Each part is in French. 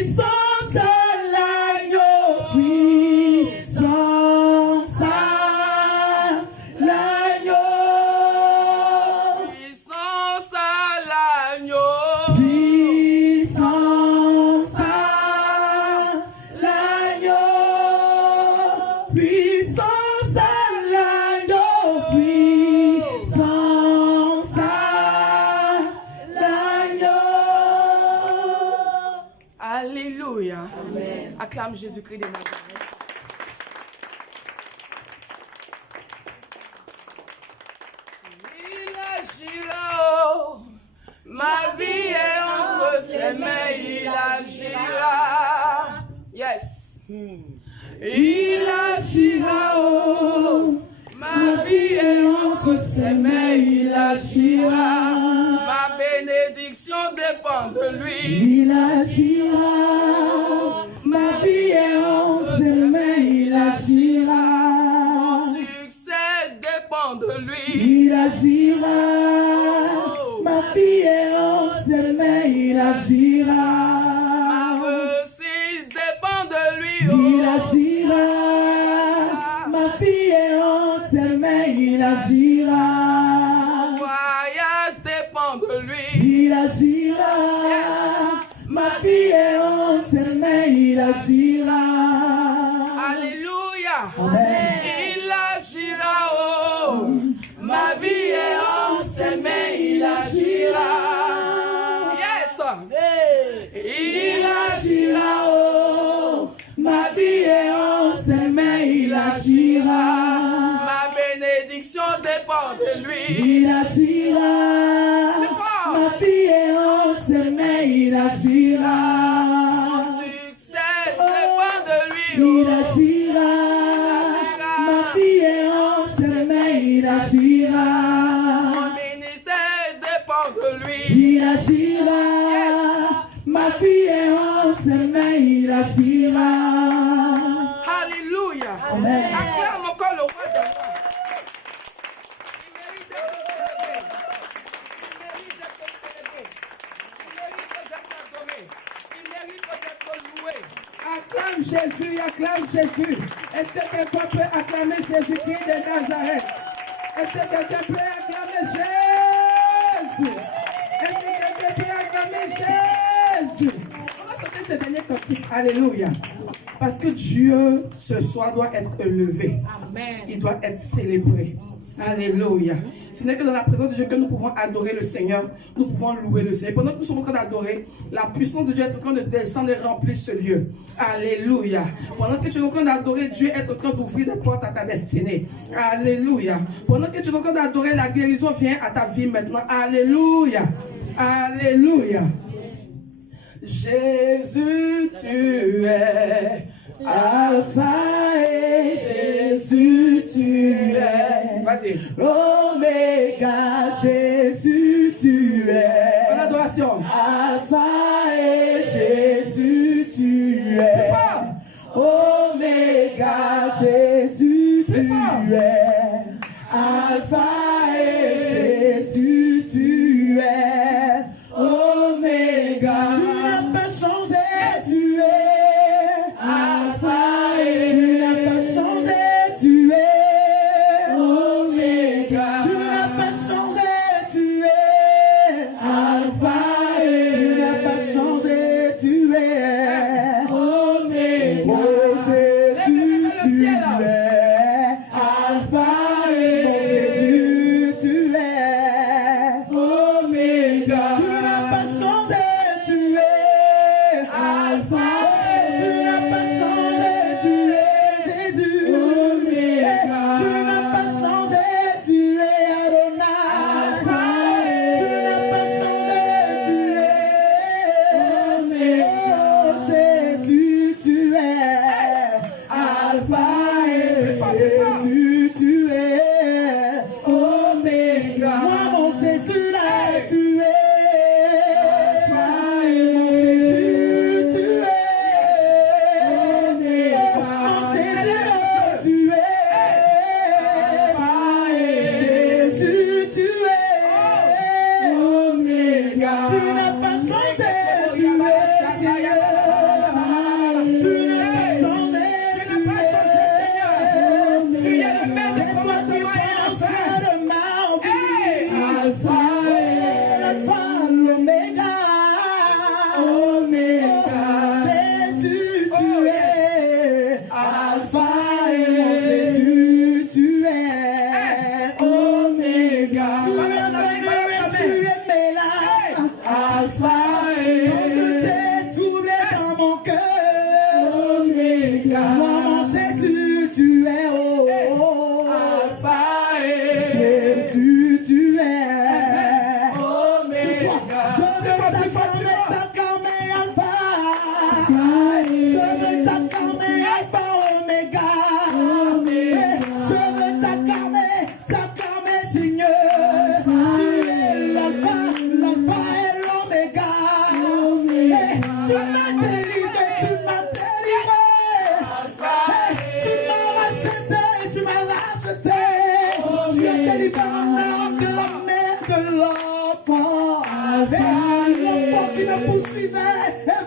Puissance à l'agneau, puissance à l'agneau, Puissance à l'agneau. puissance à l'agneau, puissance à l'agneau, puissance à l'agneau. Alléluia. Amen. Acclame Jésus-Christ de Nazareth. Il agira, oh, ma vie est entre ses mains, il agira. Yes. Il agira, oh, ma vie est entre ses mains, il agira. Ma bénédiction dépend de lui. Il agira, ma vie est entre ses mains, il agira. Mon succès dépend de lui. Il agira, ma vie est entre ses mains, il agira. Ma réussite dépend de lui. Il agira, ma vie est entre ses mains, il agira. Mon voyage dépend de lui. Il agira, ma vie est entre ses mains, il agira. Alléluia. Amen. Il agira, oh, ma vie est entre ses mains, il agira. Yes. Il agira, oh, Ma vie est entre ses mains, il agira. ma bénédiction dépend de lui. Il agira, ma vie est entre ses mains, il agira. Mon succès dépend de lui. Il agira, ma vie est entre ses mains, il agira. Mon ministère dépend de lui. Il agira, ma vie est entre ses mains, il agira. Alléluia. Amen. Acclame encore le roi des rois. Il mérite d'être célébré. Il mérite d'être adoré. Il mérite d'être loué. Acclame Jésus, acclame Jésus. Est-ce que quelqu'un peut acclamer Jésus-Christ de Nazareth? Est-ce que quelqu'un peut acclamer Jésus? Est-ce que quelqu'un peut acclamer Jésus? On va chanter ce dernier cantique. Alléluia. Parce que Dieu, ce soir, doit être élevé. Amen. Il doit être célébré. Alléluia. Ce n'est que dans la présence de Dieu que nous pouvons adorer le Seigneur. Nous pouvons louer le Seigneur. Pendant que nous sommes en train d'adorer, la puissance de Dieu est en train de descendre et remplir ce lieu. Alléluia. Pendant que tu es en train d'adorer, Dieu est en train d'ouvrir des portes à ta destinée. Alléluia. Pendant que tu es en train d'adorer, la guérison vient à ta vie maintenant. Alléluia. Alléluia. Jésus, tu es Alpha et Jésus, tu es. Vas-y. Oméga, Jésus, tu es. En adoration. Alpha et Jésus, tu es. Fort. Oméga, Jésus, tu fort. es. Alpha et Jésus, tu es. Oméga. Tu n'as pas changé, tu es. Alpha et tu n'as pas changé, tu es. Oméga. Tu n'as pas changé, tu es. Alpha et tu n'as pas changé, tu es. Oméga. Oh Jésus, tu es. Alpha et Jésus, tu es. Oméga. Tu n'as pas changé, tu es. Alpha et tu n'as pas changé, tu es Jésus. Oméga. Tu n'as pas changé, tu es Adonai. Alpha et tu n'as pas changé, tu es. Oméga. Oh Jésus, tu es. Alpha et Jésus, tu es. Oméga. Moi, mon Jésus, là, tu es. Alpha et mon Jésus, tu es.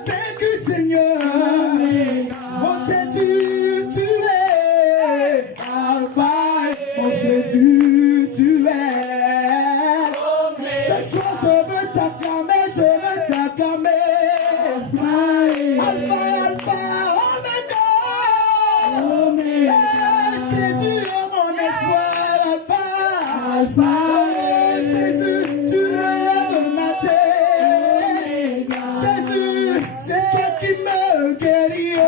vaincu, Seigneur. Mon Jésus, tu es Alpha. Mon Jésus, tu es. Ce soir, je veux t'acclamer, je veux t'acclamer. Alpha, Alpha, Omega. Jésus est mon espoir, Alpha. Alpha. Jésus, tu relèves ma tête. Jésus, c'est toi qui me guéris. Oh.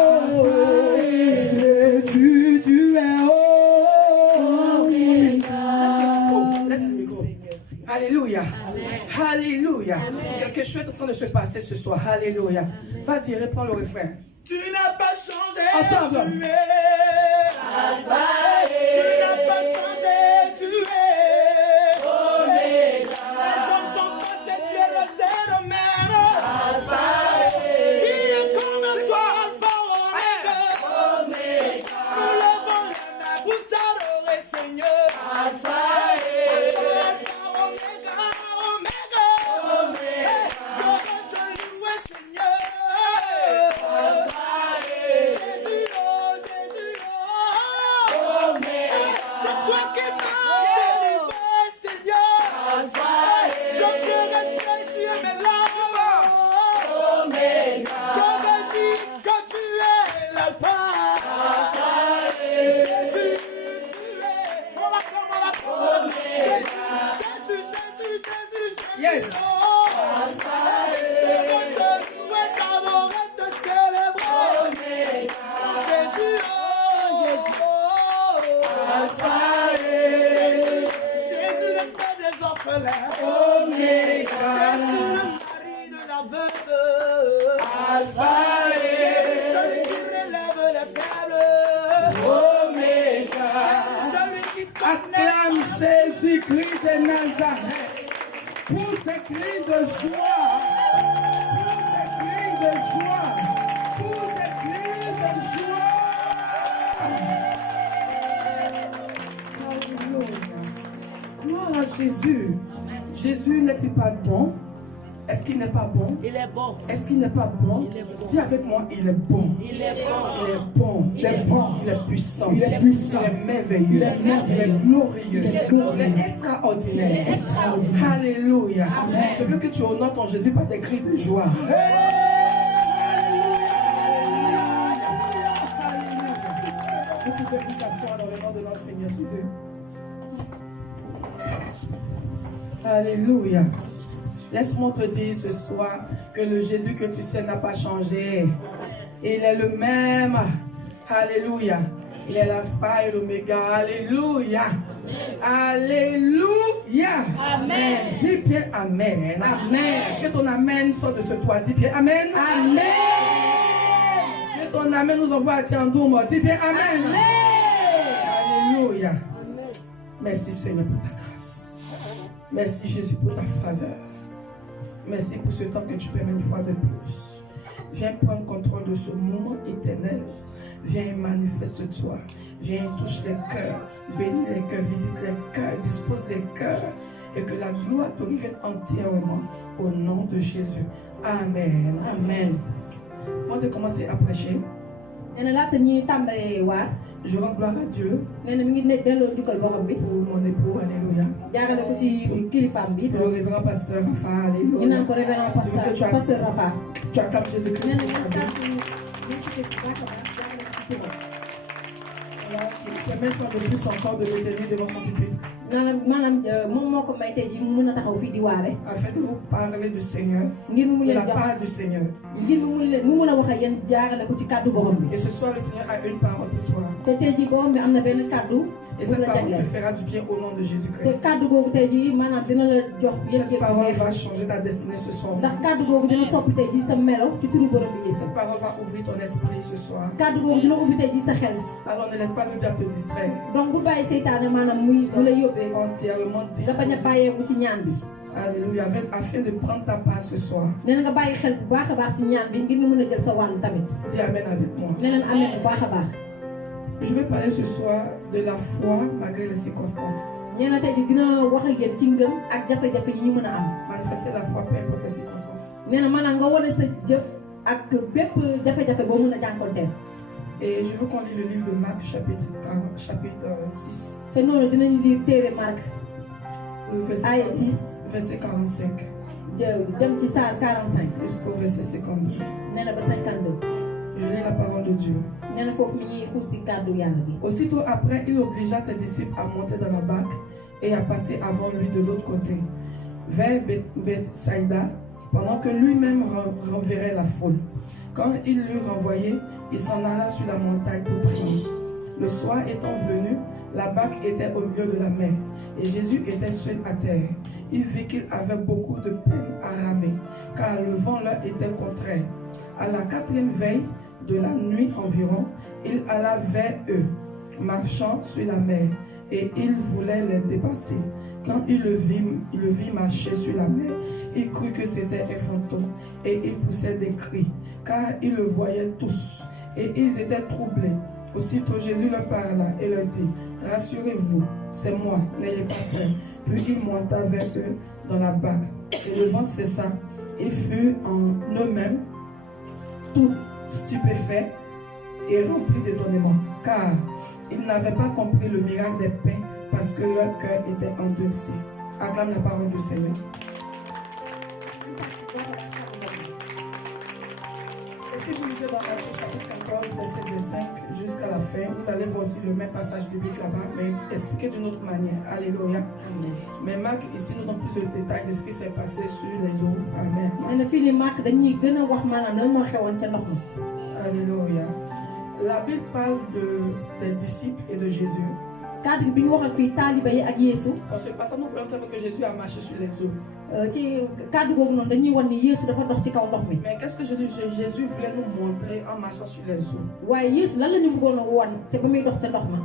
Jésus, tu es Laisse le micro. Alléluia. Alléluia. Quelque chose est en train de se passer ce soir. Alléluia. Vas-y, reprends le refrain. Tu n'as pas changé. Ensemble. Tu es Alpha. Tu n'as pas changé. Tu es Omega. Les hommes sont passés, tu es resté le même. Alpha. Qui est comme toi, Alpha, Omega. Nous levons les mains pour t'adorer, Seigneur. Alpha. Yes. Jésus le père des orphelins. Omega. Jésus le mari de la veuve. Alpha. Celui qui relève les faibles. Omega. Celui qui Acclame Jésus-Christ de Nazareth. Pour ces cris de joie. Pour ces cris de joie. Pour ces cris de joie. Alléluia. Gloire à Jésus. Jésus n'est-il pas bon? Est-ce qu'il n'est pas bon? Il est bon. Est-ce qu'il n'est pas bon? Il est bon. Dis avec moi, il est bon. Il est bon. Il est bon. Il est bon. Il est puissant. Il est puissant. Il est merveilleux. Il est merveilleux. Il est glorieux. Il est glorieux. Il est extraordinaire. Il est extraordinaire. Alléluia. Je veux que tu honores ton Jésus par des cris de joie. Vous pouvez vous asseoir dans le nom de notre Seigneur Jésus. Alléluia. Laisse-moi te dire ce soir que le Jésus que tu sais n'a pas changé. Il est le même. Alléluia. Il est l'alpha et l'oméga. Alléluia. Alléluia. Amen. Dis bien Amen. Amen. Que ton Amen sorte de ce toit. Dis bien Amen. Amen. Que ton Amen nous envoie à Tiandoum. Dis bien Amen. Alléluia. Merci Seigneur pour ta grâce. Merci Jésus pour ta faveur. Merci pour ce temps que tu permets une fois de plus. Viens prendre contrôle de ce moment éternel. Viens et manifeste-toi. Viens et touche les cœurs. Bénis les cœurs, visite les cœurs, dispose les cœurs. Et que la gloire te revienne entièrement. Au nom de Jésus. Amen. Amen. Avant de commencer à prêcher, je rends gloire à Dieu pour mon époux. Alléluia. Pour le révérend pasteur Rafa. Alléluia. Tu acclames Jésus-Christ. Voilà, qui permet de plus encore de l'éterner devant son pupitre. Afin de vous parler du Seigneur, de la part du Seigneur. Et ce soir, le Seigneur a une parole pour toi. Et cette parole te fera du bien au nom de Jésus-Christ. Cette parole va changer ta destinée ce soir. Cette parole va ouvrir ton esprit ce soir. Alors ne laisse pas le diable te distraire. Entièrement disposé. Alléluia. Afin de prendre ta part ce soir. Dis Amen avec moi. Je vais parler ce soir de la foi malgré les circonstances. Manifester la foi peu importe les circonstances. ak bépp jafe-jafe boo mën a jànkonteel. Et je veux qu'on lit le livre de Marc chapitre 6. te noonu dinañu lire téere Marc ay 6 verset 45 dem ci saar 45 jusqu'au verset 52. nee na ba 52. Je lis la parole de Dieu. nee na foofu mi ngi xuus ci kàddu yàlla bi. Aussitôt après, il obligea ses disciples à monter dans la barque et à passer avant lui de l'autre côté, vers Bethsaïda, pendant que lui-même renverrait la foule. Quand il l'eut renvoyé, il s'en alla sur la montagne pour prier. Le soir étant venu, la barque était au milieu de la mer, et Jésus était seul à terre. Il vit qu'il avait beaucoup de peine à ramer, car le vent leur était contraire. À la 4e veille de la nuit environ, il alla vers eux, marchant sur la mer, et il voulait les dépasser. Quand il le vit marcher sur la mer, il crut que c'était un fantôme, et il poussait des cris, car ils le voyaient tous, et ils étaient troublés. Aussitôt Jésus leur parla et leur dit: rassurez-vous, c'est moi, n'ayez pas peur. Puis il monta vers eux dans la barque, et le vent cessa. Ils furent en eux-mêmes tout stupéfaits et remplis d'étonnement, car ils n'avaient pas compris le miracle des pains, parce que leur cœur était endurci. Acclame la parole du Seigneur. Et si vous lisez dans Matthieu chapitre 14, verset 5 jusqu'à la fin, vous allez voir aussi le même passage biblique là-bas, mais expliqué d'une autre manière. Alléluia. Mais Marc ici nous donne plus de détails de ce qui s'est passé sur les eaux. Amen. Alléluia. La Bible parle des disciples et de Jésus. Parce que parce que nous voulons que Jésus a marché sur les eaux. Mais qu'est-ce que Jésus voulait nous montrer en marchant sur les eaux?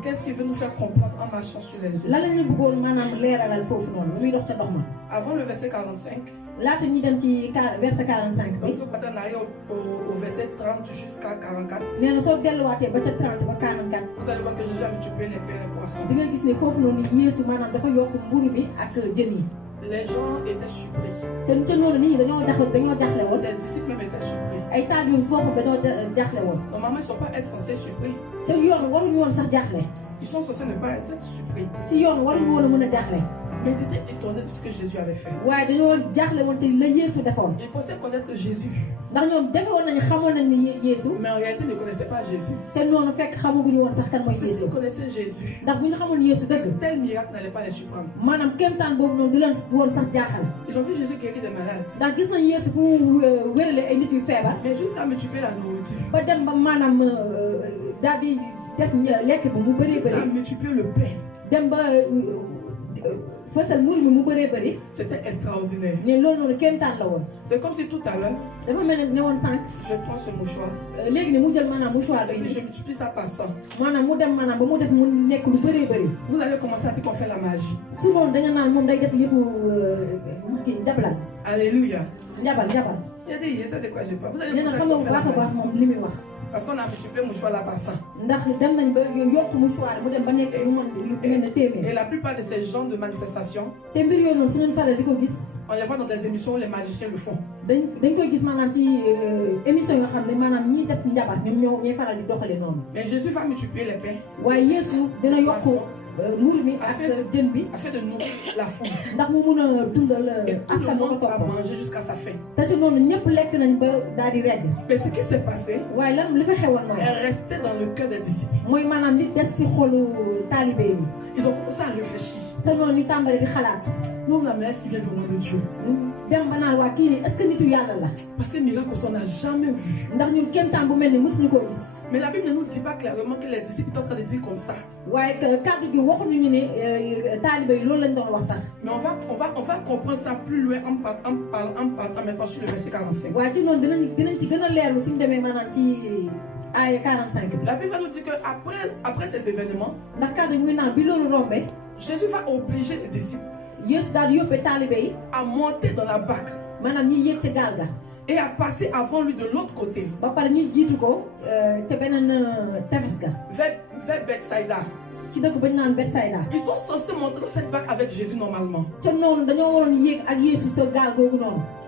Qu'est-ce qu'il veut nous faire comprendre en marchant sur les eaux? Avant le verset 45, lorsque on arrive au verset 30 jusqu'à 44, vous allez voir que Jésus a multiplié les pains et les poissons. Les gens étaient surpris. Ses disciples même étaient surpris. Normalement, ils ne sont pas être censés être surpris. Ils sont censés ne pas être surpris. Mais ils étaient étonnés de ce que Jésus avait fait. Ils pensaient connaître Jésus. Mais en réalité, ils ne connaissaient pas Jésus. S'ils connaissaient Jésus, tel miracle n'allait pas les surprendre. Ils ont vu Jésus guérir des malades. Mais jusqu'à multiplier la nourriture, jusqu'à multiplier le pain, c'était extraordinaire. C'est comme si tout à l'heure, je prends ce mouchoir et je multiplie ça par 100. Vous allez commencer à dire qu'on fait la magie. Alléluia. Il y a des ça de quoi je parle. Vous allez commencer à dire qu'on fait la magie. Parce qu'on a multiplié mouchoir là par 100. Et la plupart de ces genres de manifestations, on les voit dans des émissions où les magiciens le font. Mais Jésus va multiplier les pains, les poissons, afin de nourrir la foule. Et tout le monde a mangé jusqu'à sa faim. Mais ce qui s'est passé est resté dans le cœur des disciples. Ils ont commencé à réfléchir. Non, mais est-ce qu'il vient vraiment de Dieu? Parce que miracle, on n'a jamais vu. Mais la Bible ne nous dit pas clairement que les disciples sont en train de dire comme ça. Mais on va comprendre ça plus loin en partant maintenant sur le verset 45. La Bible va nous dire qu'après ces événements, Jésus va obliger les disciples à monter dans la barque et à passer avant lui de l'autre côté, vers Bethsaïda. Ils sont censés monter dans cette barque avec Jésus normalement.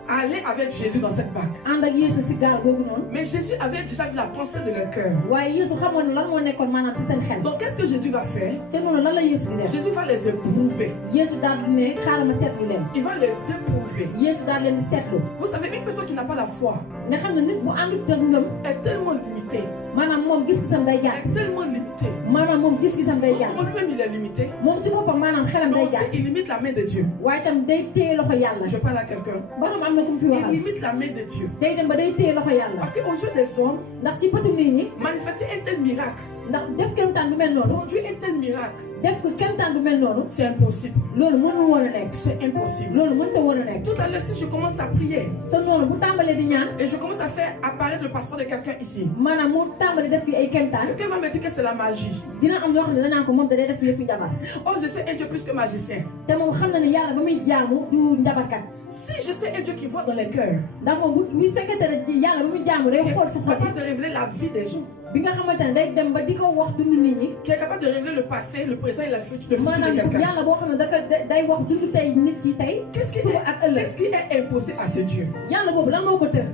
aller avec Jésus dans cette barque. ànd ak Yeesu si gaal googu noonu. Mais Jésus avait déjà vu la pensée de leur cœur. waaye Yeesu xamoon na lan moo nekkoon maanaam si seen xel. Donc qu'est-ce que Jésus va faire? te noonu lan la Yeesu di def. Jésus va les éprouver. Yeesu daal di ne xaaral ma seetlu leen. Il va les éprouver. Yeesu daal leen di seetlu. Vous savez, une personne qui n'a pas la foi nga xam ne nit bu àndut ak ngëm. est tellement limitée. maanaam moom gis-gisam day gàtt. Est tellement limitée. maanaam moom gis-gisam day gàtt. Lui-même il est limité. moom ci boppam maanaam xelam Mais day aussi, gàtt. il limite la main de Dieu. waaye tam day téye loxo yàlla. Je parle à quelqu'un. ba xam am na ku mu fi Il waxal. limite la main de Dieu. day dem ba day téye loxo yàlla. Parce qu'aux yeux des hommes, ndax ci bëtu nit ñi. manifester un tel miracle, ndax def kéemtaan bu mel noonu. produire un tel miracle, def ko kéemtaan bu mel noonu. c'est impossible. loolu mënul woon a nekk. C'est impossible. loolu mënut a woon a nekk. Tout à l'heure, si je commence à prier sa noonu bu tàmbalee di ñaan. et je commence à faire apparaître le passeport de quelqu'un ici, maanaam mu tàmbali def fi ay kéemtaan. quelqu'un va me dire que c'est la magie. dina am ñoo xam ne dañaa ko moom da day def yëfi njabar. Oh, je sais un Dieu plus que magicien. te moom xam na ne yàlla ba muy jaamu du njabarkat. Si je sais un Dieu qui voit dans les cœurs, ndax moom bu fekkente ne ci yàlla ba muy jaamu day xool si xol capable de révéler la vie des gens, bi nga xamante ne day dem ba di ko wax dundu nit ñi. qui est capable de révéler le passé, le présent et le futur de maanaam quelqu'un. yàlla boo xam ne day wax dundu tey nit ki tey. suba ak ëllëg. Qu'est-ce qui est imposé à ce Dieu? yàlla boobu lan moo ko tër.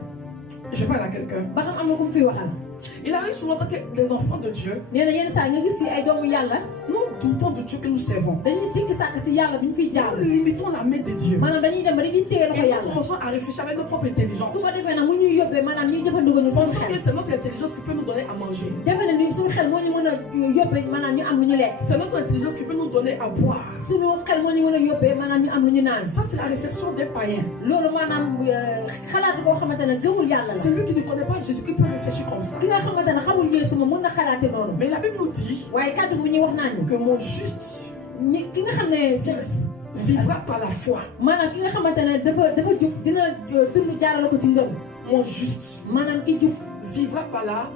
Je parle à quelqu'un. ba xam am na ku mu fiy waxal. Il arrive souvent que des enfants de Dieu, nee na yenn saa nga gis fi ay doomu yàlla. nous doutons de Dieu que nous servons. dañuy sikk sàkk si yàlla bi ñu fiy Nous jaamu. limitons la main de Dieu. maanaam dañuy dem ba dañuy téye loxo Et nous yàlla. commençons à réfléchir avec notre propre intelligence. su ko defee nag mu ñuy yóbbee maanaam ñuy jëfandikoo ñu suñu Pensons que xel. c'est notre intelligence qui peut nous donner à manger. defe na ni suñu xel moo ñu mën a yóbbee maanaam ñu am lu ñu lekk. C'est notre intelligence qui peut nous donner à boire. suñu xel moo ñu mën a yóbbee maanaam ñu am lu ñu naan. Ça, c'est la réflexion d'un païen. loolu maanaam xalaat boo xamante ne gëmul yàlla la. Celui qui ne connaît pas Jésus qui peut réfléchir comme ça. ki nga xamante ne xamul Yeesu ma mën na xalaate noonu. Mais la Bible nous dit waaye kàddu bu ñuy wax naan que mon juste ki nga xam ne vivra par la foi. maanaam ki nga xamante ne dafa jub dina dund jaarale ko ci ngëm. Mon juste maanaam ki jub vivra par la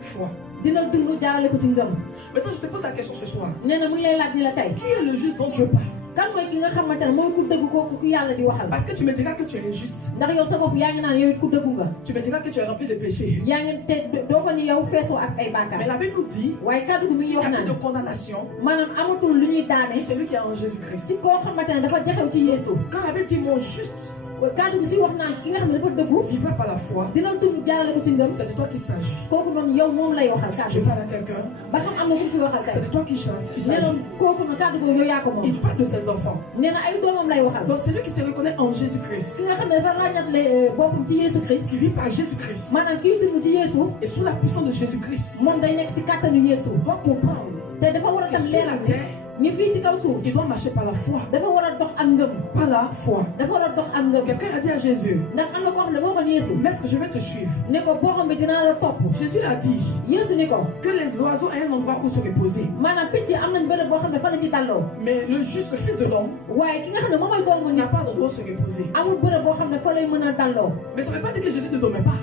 foi. dina dund jaarale ko ci ngëm. Maintenant, je te pose la question ce soir. nee na mu ngi lay laaj ni la tey. Qui est le juste dont Dieu parle? kan mooy ki nga xamante ne mooy ku dëgg kooku ku yàlla di waxal. Parce que tu me diras que tu es injuste. ndax yow sa bopp yaa ngi naan yow it ku dëggu nga. Tu me diras que tu es rempli de péchés. yaa ngi te doo ko ni yow feesoo ak ay bàkkaar. Mais la Bible nous dit waaye kàddu gi mi ngi qu'il n'y wax a naan plus de condamnation. maanaam amatul lu ñuy daane. Celui qui est en Jésus-Christ. ci koo xamante ne dafa jaxew ci Yeesu. Quand la Bible dit mon juste kàddu gi si wax naan ki nga xam ne dafa dëggu. vivra par la foi, dina dund jaarale ko ci ngëm. c'est de toi qu'il s'agit. kooku noonu yow moom lay waxal kàddu Je gi. parle à quelqu'un. ba xam am na ku fi waxal C'est tey. de toi qu'il nee na s'agit. kooku noonu kàddu googu yow yaa ko moom. Il parle de ses enfants. nee na ay doomam lay waxal. Donc celui qui se reconnaît en ki Jésus-Christ, nga xam ne dafa ràññatle boppam ci Yeesu Christ. qui vit par Jésus-Christ maanaam kii dund ci Yeesu. et sous la puissance de Jésus-Christ, moom day nekk ci kàttanu Yeesu. doit comprendre te dafa war a que tam sur la leeral terre, ni fii ci kaw suuf. il doit marcher par la foi. dafa war a dox ak ngëm. Par la foi. dafa war a dox ak ngëm. Quelqu'un a dit à Jésus, ndax am na koo xam ne boo ko Yeesu. Maître, je vais te suivre. ne ko boo xam ne dinaa la topp. Jésus a dit Yeesu ni ko. que les oiseaux aient un endroit où se reposer. maanaam picc yi am nañ bërëb boo xam ne fa la ci dalloo. Mais le juste, le fils de l'homme, waaye ki nga xam ne moom mooy doomu nit. n'a pas d'endroit où se reposer. amul bërëb boo xam ne fa lay mën a dalloo. Mais ça ne veut pas dire que Jésus ne dormait pas.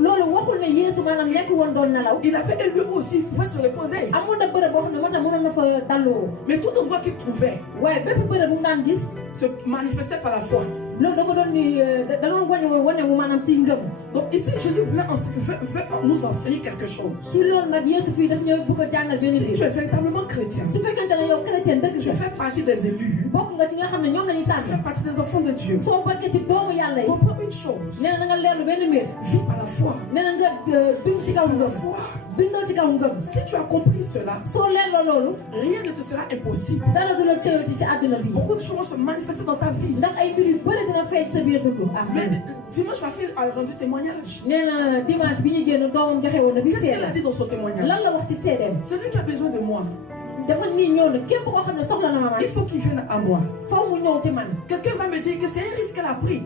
loolu waxul ne Yeesu maanaam nekk woon doon nelaw. Il avait un lieu où aussi il pouvait se reposer. amoon na bërëb boo xam ne moo tax mënoon na fa dalloo. Mais tout endroit qu'il trouvait waaye bépp bërëb bu mu daan gis. se manifestait par la foi. loolu da ko doon ni da doon wane wu maanaam ci ngëm. Donc ici, Jésus veut nous enseigner quelque chose. ci loolu nag Yeesu fii daf ñëw bëgg a jàngal benn Si tu biir. es véritablement chrétien, su fekkente ne yow chrétien dëgg tu nga. fais partie des élus, bokk nga ci nga xam ne ñoom la ñuy tu fais tànn. partie des enfants de Dieu. soo bokkee ci doomu yàlla yi. Comprends une chose, nee na nga leerlu benn mbir. vis par la foi. nee na nga dund ci kaw ngëm. dundal ci kaw ngëm. Si tu as compris cela, soo leerloo loolu. rien ne te sera impossible. dara du la tëwati ci àdduna bi. Beaucoup de choses vont se manifester dans ta vie. ndax ay mbir yu bëri dina feeñ sa biir dund. Mais amen. dimanche, ma fille a rendu témoignage. nee na dimanche bi ñuy génn doomam joxe woon na fi Qu'est-ce qu'elle a seede. dit dans son témoignage? lan la wax ci seedeem. Celui qui a besoin de moi, dafa nii ñëw na képp koo xam ne soxla na ma man. il faut qu'il vienne à moi. faw mu ñëw ci man. Quelqu'un va me dire que c'est un risque qu'elle a pris.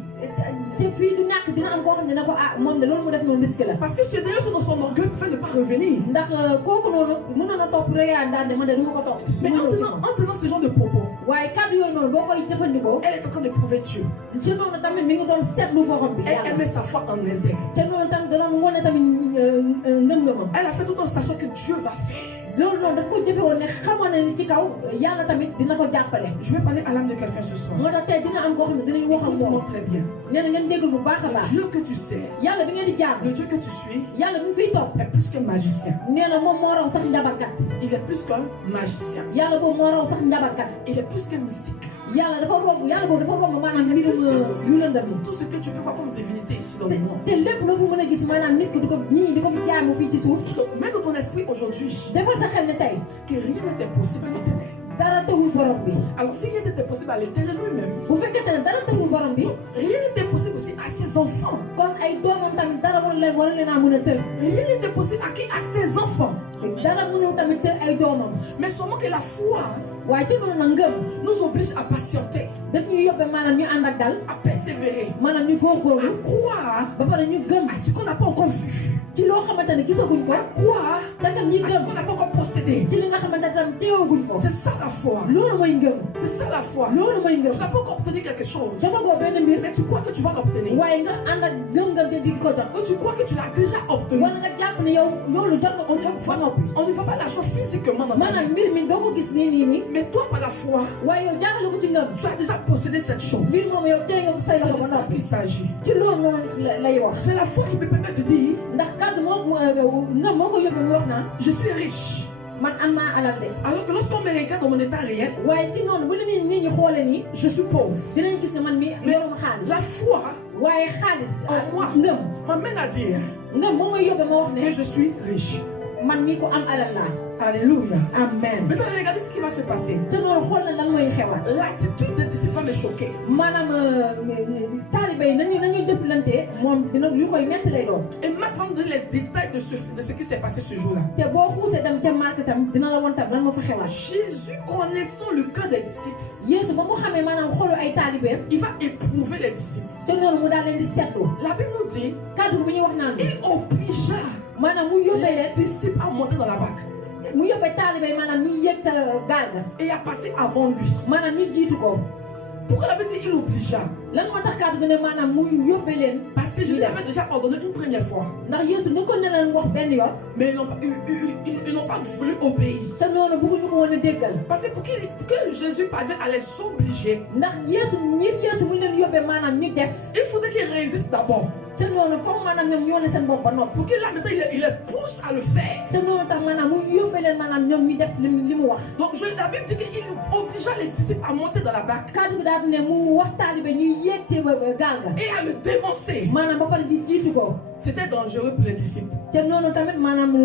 te fii du ñàkk dina am koo xam ne na ko ah moom de loolu mu def noonu risque la. Parce que ce dernier dans son orgueil pouvait ne pas revenir. ndax kooku noonu mënoon na topp rëyaan daal de man de du ma ko topp. Mais en tenant ce genre de propos, waaye kàddu yooyu noonu boo koy jëfandikoo. elle est en train de prouver Dieu. te noonu tamit mi ngi doon seetlu boppam bi. Elle met sa foi en Ézèque. te noonu tamit da doon wane tamit ngëm-ngëmam. Elle a fait tout en sachant que Dieu va faire. loolu noonu daf ko jëfe woon ne xamoon na ni ci kaw yàlla tamit dina ko jàppale. Je vais parler à l'âme de quelqu'un ce soir. moo tax tey dina am koo xam ne dinañ wax ak moom. Écoute-moi très bien. nee na ngeen déglu bu baax a baax. Dieu que tu sais, yàlla bi ngeen di jaam. le Dieu que tu suis, yàlla bi mu fiy topp. est plus qu'un magicien. nee na moom moo raw sax njabarkat. Il est plus qu'un magicien. yàlla boobu moo raw sax njabarkat. Il est plus qu'un mystique. yàlla dafa romb yàlla boobu dafa romb maanaam mbirum yu lëndëm yi. Tout ce que tu peux voir comme divinité ici dans le monde. te lépp loo fi mën a gis maanaam nit ki di ko nit ñi di ko fi jaamu fii ci suuf. Mets dans ton esprit aujourd'hui defal sa xel ne tey. que rien n'est impossible à l'éternel. dara tawul borom bi. Alors si rien n'était possible à l'éternel lui-même, bu fekkente ne dara tawul borom bi. rien n'était possible aussi à ses enfants. kon ay doomam tamit dara war leen a mën a tër. Rien n'était possible à qui? À ses enfants. dara mënul tamit tër ay doomam. Mais seulement que la foi waaye ci noonu nag ngëm. nous oblige à patienter, daf ñuy yóbbee maanaam ñu ànd ak dal. à persévérer, maanaam ñu à góorgóorlu. croire ba pare ñu gëm. à ce qu'on n'a pas encore vu, ci loo xamante ne gisaguñ ko. à croire te tam ñu à ce gëm. qu'on n'a pas encore possédé. ci li nga xamante ne tam teewaguñ ko. C'est ça la foi. loolu mooy ngëm. C'est ça la foi. loolu mooy ngëm. Tu n'as pas encore obtenu quelque chose, dafa ko benn mbir. mais tu crois que tu vas l'obtenir. waaye nga ànd ak ngëm-ngëm di ko jot. Donc tu crois que tu l'as déjà obtenu. wala nga jàpp ne yow loolu jot nga ko ba noppi. On ne voit pas la chose physiquement dans ta maanaam vie. mbir mi doo ko gis nii. Mais toi, par la foi, waaye yow jaaxale ko ci ngëm. tu as déjà possédé cette chose. mbir moom yow tey nga ko say C'est loxo de ba ça noppi. qu'il s'agit. ci loolu noonu lay wax. C'est la foi qui me permet de dire, ndax kàddu ngëm moo ko yóbbu mu wax naan je suis riche. man am naa alal de. Alors que lorsqu'on me regarde dans mon état réel, waaye si noonu bu la nit ñi xoolee nii. je suis pauvre. dinañ gis ne man mi yoruma xaalis. La foi waaye xaalis. en moi ngëm. m'amène à dire ngëm moo may yóbbu ma wax que ne je suis riche. man mi ko am alal laa. Alléluia. amen. Maintenant, regardez ce qui va se passer. te noonu xool na lan mooy xewaat. L'attitude des disciples va me choquer. maanaam taalibe yi nañu jëflante moom dina lu koy métti lay doon. Et maintenant, donner les détails de ce qui s'est passé ce jour-là. te boo xuusee dem ca Mark tam dina la won tam lan moo fa xewaat. Jésus, connaissant le cœur des disciples, Yeesu ba mu xamee maanaam xolu ay taalibeem. il va éprouver les disciples. te noonu mu daal leen di seetlu. La Bible nous dit, kàddu bi ñuy wax naan. il obligea maanaam mu yóbbee les leen. disciples à monter dans la barque mu yóbbee taalibe yi maanaam ñi yëg ca gaal ga. et à passer avant lui. maanaam ñu jiitu ko. Pourquoi la Bible dit il obligea? lan moo tax kàddu gi ne maanaam mu yóbbee leen. Parce que Jésus avait déjà pardonné une première fois. ndax Yeesu ñu ko ne leen wax benn yoon. Mais ils n'ont pas voulu obéir. te noonu bëgguñu ko woon a déggal. Parce que pour que Jésus parvienne à les obliger, ndax Yeesu mu leen yóbbee maanaam ñu def. il faudrait qu'ils résistent d'abord. te noonu foog maanaam ñoom ñoo ne seen bopp ba noppi. Pour que là maintenant il les pousse à le faire. te noonu tax maanaam mu yóbbee leen maanaam ñoom ñu def li mu wax. Donc la Bible dit qu'il obligea les disciples à monter dans la barque kàddu gi daal di ne mu wax taalibe ñuy yéeg ci gaal ga. et à le dévancer. maanaam ba pare di jiitu ko. C'était dangereux pour les disciples. te noonu tamit maanaam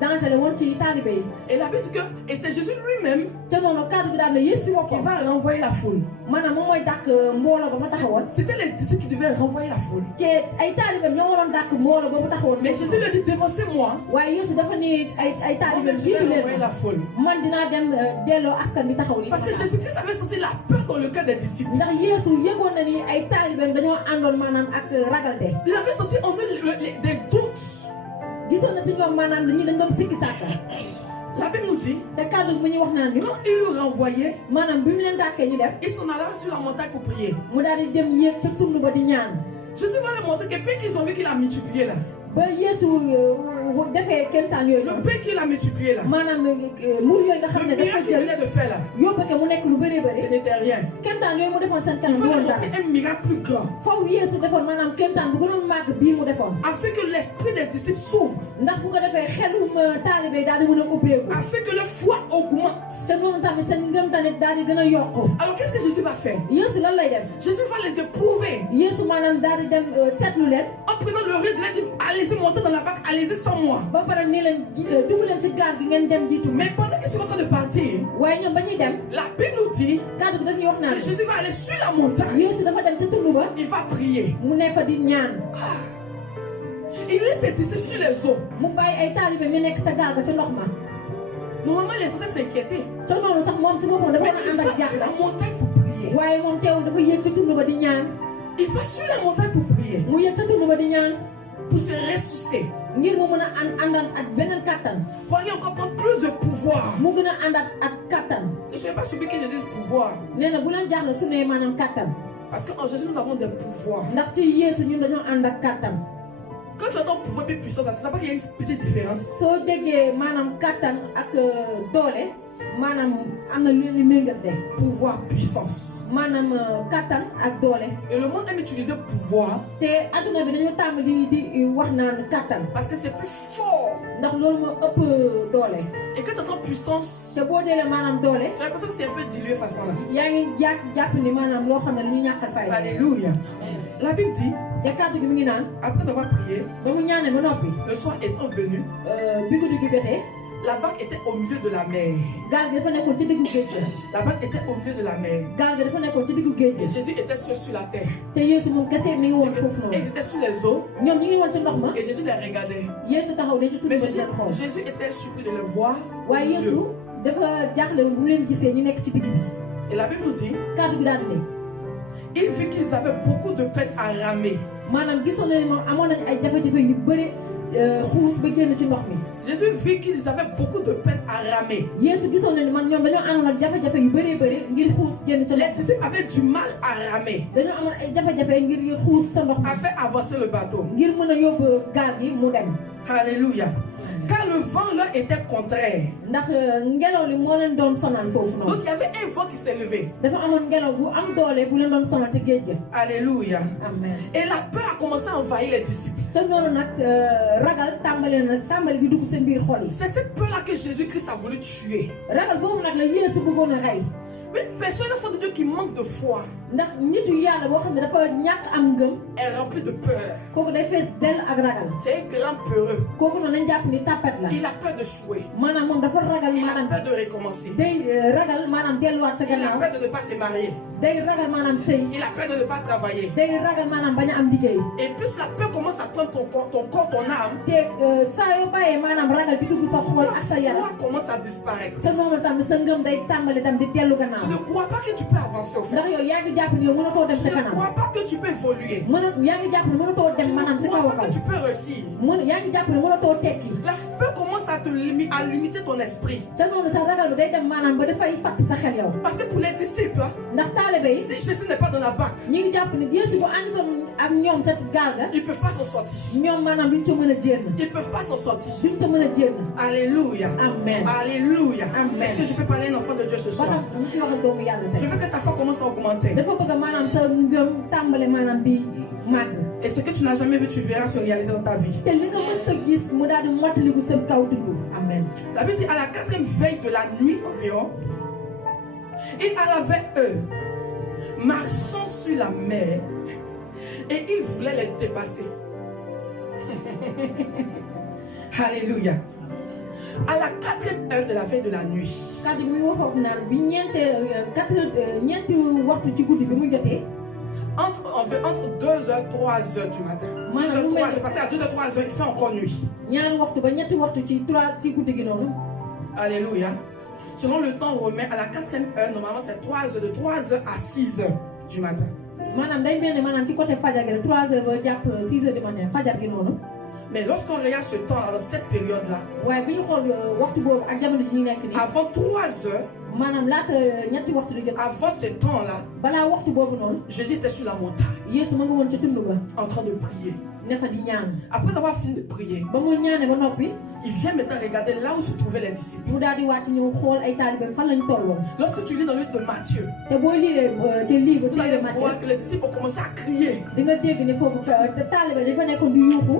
danger la woon ci taalibe yi. Et la Bible dit que et c'est Jésus lui-même te noonu kàddu gi daal ne Yeesu qui boppam. va renvoyer la foule. maanaam moom mooy dàq mbooloo ba ma taxawoon. C'était les disciples qui devaient renvoyer la foule. te ay taalibeem ñoo waroon dàq mbooloo ba mu taxawoon. Mais Jésus lui a dit dévancez-moi. waaye Yeesu dafa ni ay taalibeem Je jiitu vais leen renvoyer la foule. man dinaa dem delloo askan bi taxaw ni. Parce que Jésus-Christ avait senti la peur dans le cœur des disciples. ndax Yeesu yëgoon na ni ay taalibeem dañoo àndoon maanaam ak ragalte. Il avait senti en eux des doutes. gisoon na si ñoom maanaam dañuy dañ doon sikki sàkka. La Bible nous dit, te kàddu bu ñuy wax naan ñu. quand il le renvoyait, maanaam bi mu leen dàkkee ñu def. ils s'en allaient sur la montagne pour prier. mu daal di dem yéeg ca tund ba di ñaan. Jésus va leur montrer que le pain qu'ils ont vu qu'il a multiplié là. ba Yeesu defee kéemtaan yooyu. Le pain qu'il a multiplié là. maanaam mur yooyu nga xam Le ne dafa miracle qu'il jël venait de faire là. yóbbu ko mu nekk lu bëree bëri. Ce n'était rien. kéemtaan yooyu mu defoon seen Il kanam faut du leur woon dara. montrer un miracle plus grand. faw Yeesu defoon maanaam kéemtaan bu gënoon màgg bii mu defoon. Afin que l'esprit des disciples s'ouvre. ndax bu ko defee xelum taalibe daal di mën a ubbeeku. Afin que leur foi augmente. te noonu tamit seen ngëm tamit daal di gën a yokku. Alors qu'est-ce que Jésus va faire? Yeesu lan lay def. Jésus va les éprouver. Yeesu maanaam daal di dem seetlu leen. En prenant le risque, il a dit allez-y monter dans la barque, allez-y sans moi. ba pare nii leen dugg leen ci gaal gi ngeen dem jiitu. Mais pendant qu'ils sont en train de partir, waaye ñoom ba ñuy dem. la Bible nous dit kàddu gi daf ñuy wax que naan. Jésus va aller sur la montagne. Yeesu dafa dem ca tund ba. Il va prier. mu ne fa di ñaan. Il laisse ses disciples sur les eaux. mu bàyyi ay taalibe mi nekk ca gaal ga ca ndox ma. Normalement, les censés s'inquiéter. te noonu sax moom si boppam dafa Mais war a il ànd va ak sur jaaxle. la montagne pour prier. waaye moom teewul dafa yéeg ca tund ba di ñaan. Il va sur la montagne pour prier. mu yéeg ca tund ba di ñaan. Pour se ressourcer. ngir mu mën a àndal ak beneen kattan. Pour aller encore prendre plus de pouvoir. mu gën a àndaat ak kattan. Je ne sais pas celui qui je dis pouvoir. nee na bu leen jaaxle su ne maanaam kattan. Parce qu'en Jésus, nous avons des pouvoirs. ndax ci Yeesu ñun dañoo ànd ak kattan. Quand tu entends pouvoir et puissance, tu ne sais pas qu'il y a une petite différence. soo déggee maanaam kattan ak doole maanaam am na lu leen di méngante. Pouvoir, puissance. maanaam kattan ak doole. Et le monde aime utiliser pouvoir. te adduna bi dañoo tàmm di wax naan kattan. Parce que c'est plus fort. ndax loolu moo ëpp doole. Et quand tu entends puissance, te boo deelee maanaam doole. j'ai l'impression que c'est un peu dilué façon là. yaa ngi jàpp ni maanaam loo xam ne lu ñu ñàkk a fay. Alléluia. La Bible dit, te kàddu gi mu ngi naan. après avoir prié, ba mu ñaanee ba noppi. le soir étant venu, bi guddi gi jotee. la barque était au milieu de la mer. gaal gi dafa nekkoon ci diggu géej gi. La barque était au milieu de la mer. gaal gi dafa nekkoon ci diggu géej Et gi. Jésus était seul sur la terre. te Yeesu moom kese mi ngi woon foofu Et noonu. ils étaient sur les eaux. ñoom ñi ngi woon ci ndox ma. Et Jésus les regardait. Yeesu taxaw ne ci tudd Mais ba leen xool. Jésus était surpris de le voir. waaye Yeesu dafa jaaxle bu leen gisee ñu nekk ci digg bi. Et la Bible nous dit, kàddu bi daal di ne. il vit qu'ils avaient beaucoup de peine à ramer. maanaam gisoon na ne moom amoon nañu ay jafe-jafe yu bëri xuus ba génn ci ndox mi. Jésus vit qu'ils avaient beaucoup de peine à ramer. Yeesu gisoon na ne man ñoom dañoo amoon ak jafe-jafe yu bëree bëri ngir xuus génn ci Les ndox mi. disciples avaient du mal à ramer, dañoo amoon ay jafe-jafe ngir xuus sa ndox mi. à faire avancer le bateau. ngir mën a yóbbu gaal gi mu dem. Alléluia. Car le vent leur était contraire. ndax ngelaw li moo leen doon sonal foofu Donc noonu. il y avait un vent qui s'est levé. dafa amoon ngelaw bu am doole bu leen doon sonal te géej ga. Alléluia. amen. Et la peur a commencé à envahir les disciples. te noonu nag ragal tàmbali di dugg seen biir xol yi. C'est cette peur-là que Jésus-Christ a voulu tuer. ragal boobu nag la Yeesu bëggoon a rey. Une personne, une enfant de Dieu qui manque de foi ndax nitu yàlla boo xam ne dafa ñàkk am ngëm. est remplie de peur. kooku day fees dell ak ragal. C'est un grand peureux. kooku noonu nañ jàpp ni tàppet la. Il a peur de chouer. maanaam moom dafa ragal Il a maanaam peur de recommencer. day ragal maanaam delluwaat ca Il a gannaaw. peur de ne pas se marier. day ragal maanaam sëy. Il a peur de ne pas travailler. day ragal maanaam bañ a am liggéey. Et plus la peur commence à prendre ton corps, ton âme, te saa yoo bàyyee maanaam ragal di dugg sa xol la ak sa yaram. foi commence à disparaître. te noonu tamit sa ngëm day tàmbali tam di dellu Tu gannaaw. ne crois pas que tu peux avancer au fait. ndax yow yaa ngi jàpp ni yow mënatoo dem Tu ca ne kanam. crois pas que tu peux évoluer. yaa ngi jàpp ni mënatoo Tu dem maanaam ne ci kaw crois a pas kaw. que tu peux réussir. yaa ngi jàpp ni mënatoo tekki. La peur commence à limiter ton esprit. te noonu sa ragal bi day dem maanaam ba dafay fatt sa xel yow. Parce que pour les disciples, ndax taalibe yi si Jésus n'est pas dans la barque, ñi ngi jàpp ni Yeesu bu àndoon ak ñoom ca gaal ga. ils ne peuvent pas s'en sortir. ñoom maanaam duñ ca mën a jéem. Ils ne peuvent pas s'en sortir. duñ ca mën a jéem. Alléluia. amen. Alléluia. Amen. Est-ce que je peux parler à un enfant de Dieu ce ba soir? xam ñu fi wax ak doomu yàlla Je tey. veux que ta foi commence à augmenter. dafa bëgg maanaam sa ngëm tàmbale maanaam di màgg. Et ce que tu n'as jamais vu, tu verras se réaliser dans ta vie. te li nga mës a gis mu daal di mottaliku sa kaw dund. amen. La Bible dit à la 4e veille de la nuit environ, il avait eux marchant sur la mer et il voulait les dépasser. Alléluia. À la 4e heure de la veille de la nuit, kàddu gi muy waxoon naan bi ñeenti waxtu ci guddi bi mu jotee. entre 2h, 3h du matin. 2h, 3h, j'ai passé à 2h, 3h, il fait encore nuit. ñaari waxtu ba ñetti waxtu ci guddi gi noonu. Alléluia. Selon le temps romain, à la 4e heure, normalement c'est 3h, de 3h à 6h du matin. maanaam day mel ne maanaam ci côté fajar gi rek 3h ba jàpp 6h du matin fajar gi noonu. Mais lorsqu'on regarde ce temps, dans cette période-là, waaye bi ñu xool waxtu boobu ak jamono ji ñu nekk nii. avant 3h, maanaam laata ñetti waxtu di jot. avant ce temps-là, balaa waxtu boobu noonu. Jésus était sur la montagne, Yeesu ma nga woon ca tund ba. en train de prier. ne fa di ñaan. Après avoir fini de prier, ba mu ñaane ba noppi. il vient maintenant regarder là où se trouvaient les disciples. mu daal di wàcc ñëw xool ay taalibeem fan lañ tolloon. Lorsque tu lis dans le livre de Matthieu, te booy lire ci livre vous allez Matthieu voir que les disciples ont commencé à crier. di nga dégg ne foofu taalibe dafa nekkoon di yuuxu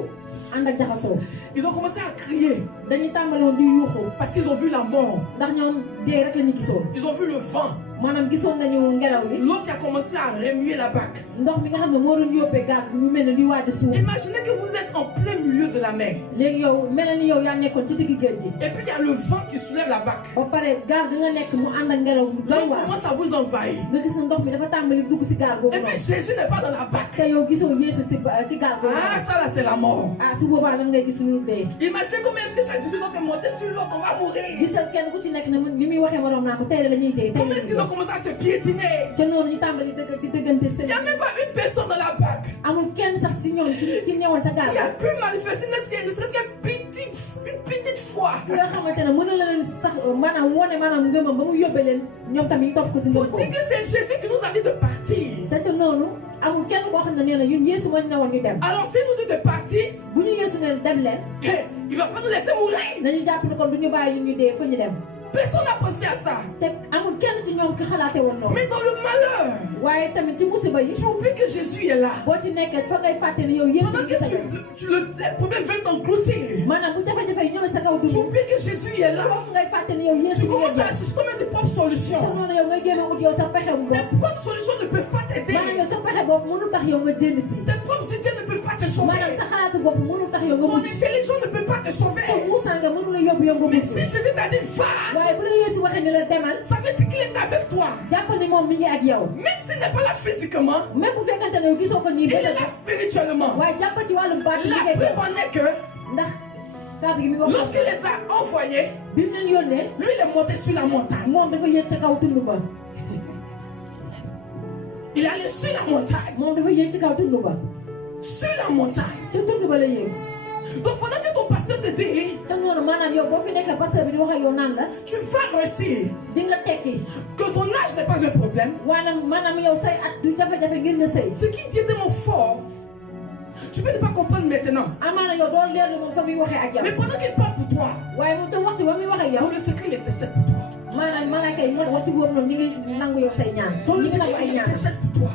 ànd ak jaxasoo. Ils ont commencé à crier dañuy tàmbale woon di yuuxu parce qu'ils ont vu la mort. ndax ñoom dee rek la ñu gisoon. Ils ont vu le vent. maanaam gisoon nañu ngelaw li. L'eau qui a commencé à remuer la barque. ndox mi nga xam ne moo doon yóbbee gaal bi mu mel ne luy waaj a suuf. Imaginez que vous êtes en plein milieu de la mer. léegi yow mel na ni yow yaa nekkoon ci digg géej gi. Et puis il y a le vent qui soulève la barque. ba pare gaal gi nga nekk mu ànd ak ngelaw bu doy L'eau waar. commence à vous envahir. nga gis ne ndox mi dafa tàmbali dugg si gaal googu Et puis noonu. Jésus n'est pas dans la barque. te yow gisoo Yeesu ci gaal googu Ah, noonu. ça là c'est la mort. ah su boobaa lan ngay gis lu dee. Imaginez comment est-ce que chaque disciple va monter sur l'eau qu'on va mourir. gisal kenn ku ci nekk ne li muy waxee waroon naa ko tey la ñuy dee. tey Comment la est-ce ñuy qu'ils ont dee. commencé à se piétiner? te noonu ñu tàmbali di dëggante Il seen. n'y a même pas une personne dans la barque amul kenn sax si ñoom ci ñëwoon ca gaal qui a ga. pu manifester ne serait-ce qu'une petite foi. nga xamante ne mënu la leen sax maanaam wone maanaam ngëmam ba mu yóbbee leen ñoom tamit ñu topp ko si Pour ngëm dire boobu. que c'est Jésus qui nous a dit de partir. te ca noonu amul kenn koo xam ne nee na ñun Yeesu moo ñu newoon ñu dem. Alors s'il nous dit de partir, bu ñu Yeesu ne dem leen il ne va pas nous laisser mourir. nañu jàpp ne kon du ñu bàyyi ñun ñu dee fa ñu dem. Personne n'a pensé à ça. te amul kenn ci ñoom ki xalaate woon noonu. Mais dans le malheur, waaye tamit ci musiba yi tu oublies que Jésus est là. boo ci nekkee fa ngay fàtte ni yow Yeesu Pendant ngi sa kaw. que les problèmes veulent t'engloutir, maanaam bu jafe-jafe yi ñëwee sa kaw dund tu oublies que Jésus est là. foofu ngay fàtte ni yow Yeesu Tu ngi commences à sa chercher toi-même tes propres solutions. noonu yow ngay génn ut yow sa pexe bu Tes bopp propres solutions ne peuvent pas maanaam t'aider. yow sa pexe bopp mënul tax yow nga jënd si Tes propres idées ne peuvent pas te maanaam sauver. sa xalaatu bopp mënul tax yow nga Ton mucc intelligence ne peut pas te sa sauver. muusanga mënul la yóbbu yow nga Mais mucc si Jésus t'a dit va, waaye bu la Yeesu waxee ni la demal ça veut dire qu'il est avec toi. jàppal ni moom mi ngi ak yow Même s'il n'est pas là physiquement, même bu fekkante ne yow gisoo ko nii il est bële là spirituellement. waaye jàppal ci wàllum baat yi La liggéey preuve en est que ndax kàddu gi mi ngi wax lorsqu'il les a envoyés, bi mu leen yónnee lui il est monté sur la montagne. moom dafa yéeg ca kaw tund ba Il est allé sur la montagne. moom dafa yéeg ci kaw tund ba Sur la montagne. ca tund ba la yéeg Donc pendant que ton pasteur te dit, te noonu maanaam yow boo fi nekkee pasteur bi di wax ak yow naan la tu vas réussir, di nga tekki que ton âge n'est pas un problème. maanaam yow say at du jafe-jafe ngir nga sëy Ce qui dit tellement fort, tu peux ne pas comprendre maintenant. amaana yow doo leerlu moom fa muy waxee ak yow Mais pendant qu'il parle pour toi, waaye moom ca waxtu ba muy wax ak yow dans le secret il intercède pour toi. maanaam malaaka yi man waxtu boobu noonu mi ngi nangu yow say ñaan Dans mi le ngi nangu secret ay il ñaan intercède pour toi.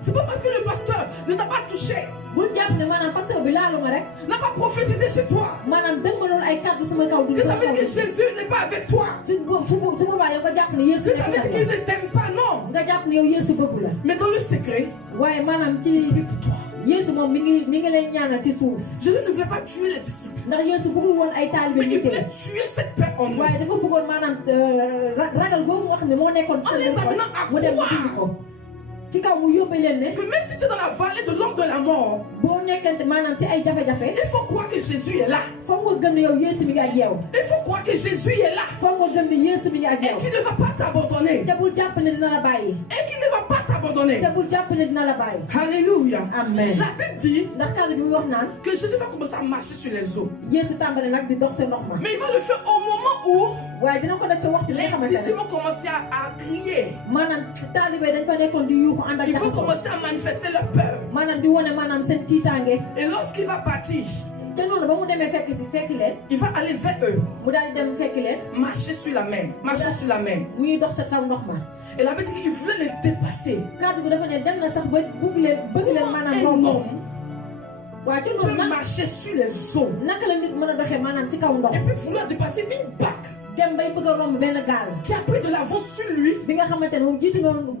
C'est pas parce que le pasteur ne t'a pas touché, bul jàpp ne maanaam pasteur bi laalu ma rek n'a pas prophétisé sur toi, maanaam dëgg ma loolu ay kàddu sama kaw du que ça sama veut kaw dire que Jésus n'est pas avec toi. su boobaa yow nga jàpp ne Yeesu Que ça veut dire qu'il ne t'aime pas, non. nga jàpp ne yow Yeesu bëggu la Mais dans le secret, waaye maanaam ci il est pour toi. Yeesu moom mi ngi lay ñaanal ci suuf Jésus ne voulait pas tuer les disciples, ndax Yeesu bëggul woon ay taalibe mais il ñu voulait tee tuer cette paix en nous. waaye dafa bëggoon maanaam ragal boobu nga xam ne moo nekkoon On les amène à mu dem croire. dindi ko ci kaw mu yóbbe leen ne Que même si tu es dans la vallée de l'ombre de la mort, boo nekkante maanaam ci ay jafe-jafe il faut croire que Jésus est là. foog nga gëm ne yow Yeesu mi ngi ak yow Il faut croire que Jésus est là foog nga gëm ne Yeesu mi ngi ak et yow qu'il ne va pas t'abandonner. te bul jàpp ne dina la bàyyi Et qu'il ne va pas t'abandonner. te bul jàpp ne dina la bàyyi Alléluia. amen La Bible dit ndax kàddu bi muy wax naan que Jésus va commencer à marcher sur les eaux. Yeesu tàmbali nag di dox ca ndox ma Mais il va le faire au moment waaye dina ko def ca waxtu où bi nga les xamante disciples ne vont commencer à crier. maanaam taalibe dañ fa nekkoon di yuuxu ànd ak Ils vont jaxasoo commencer à manifester leur peur. maanaam di wane maanaam seen tiitaange Et lorsqu'il va partir, te noonu ba mu demee fekk leen il va aller vers eux, mu daal di dem fekk leen marcher sur la mer, marcher sur la mer. muy dox ca kaw ndox ma Et la Bible dit qu'il voulait les dépasser. kàddu bi dafa ne dem na sax ba bëgg leen maanaam Un romb homme waaye ca peut noonu nag marcher sur les eaux naka la nit mën a doxee maanaam ci kaw ndox et peut vouloir dépasser une barque dem bay bëgg a romb benn gaal qui a pris de l'avance sur lui. bi nga xamante ne moom jiitu noonu